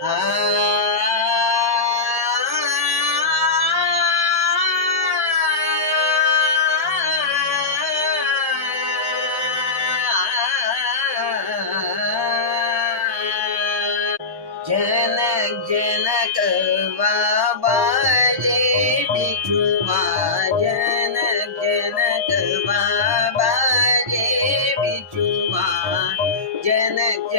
high.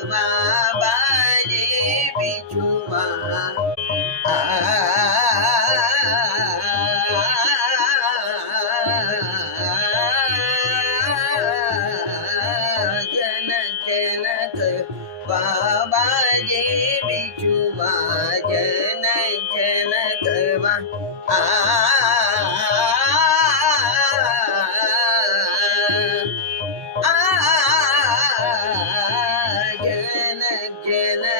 બિછુવા બાને બિછુવા જન જનક બાબાજી બિછુવા જન જન કરવા આ Amen.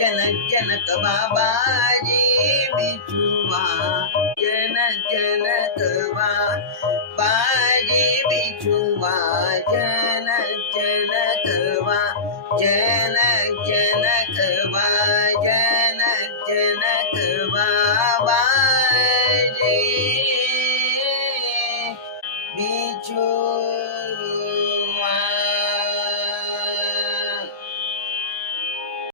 जनक जनक बाबा जी बिछुआ जनक जनक बाजी बिछुआ जनक जनक जनक जनक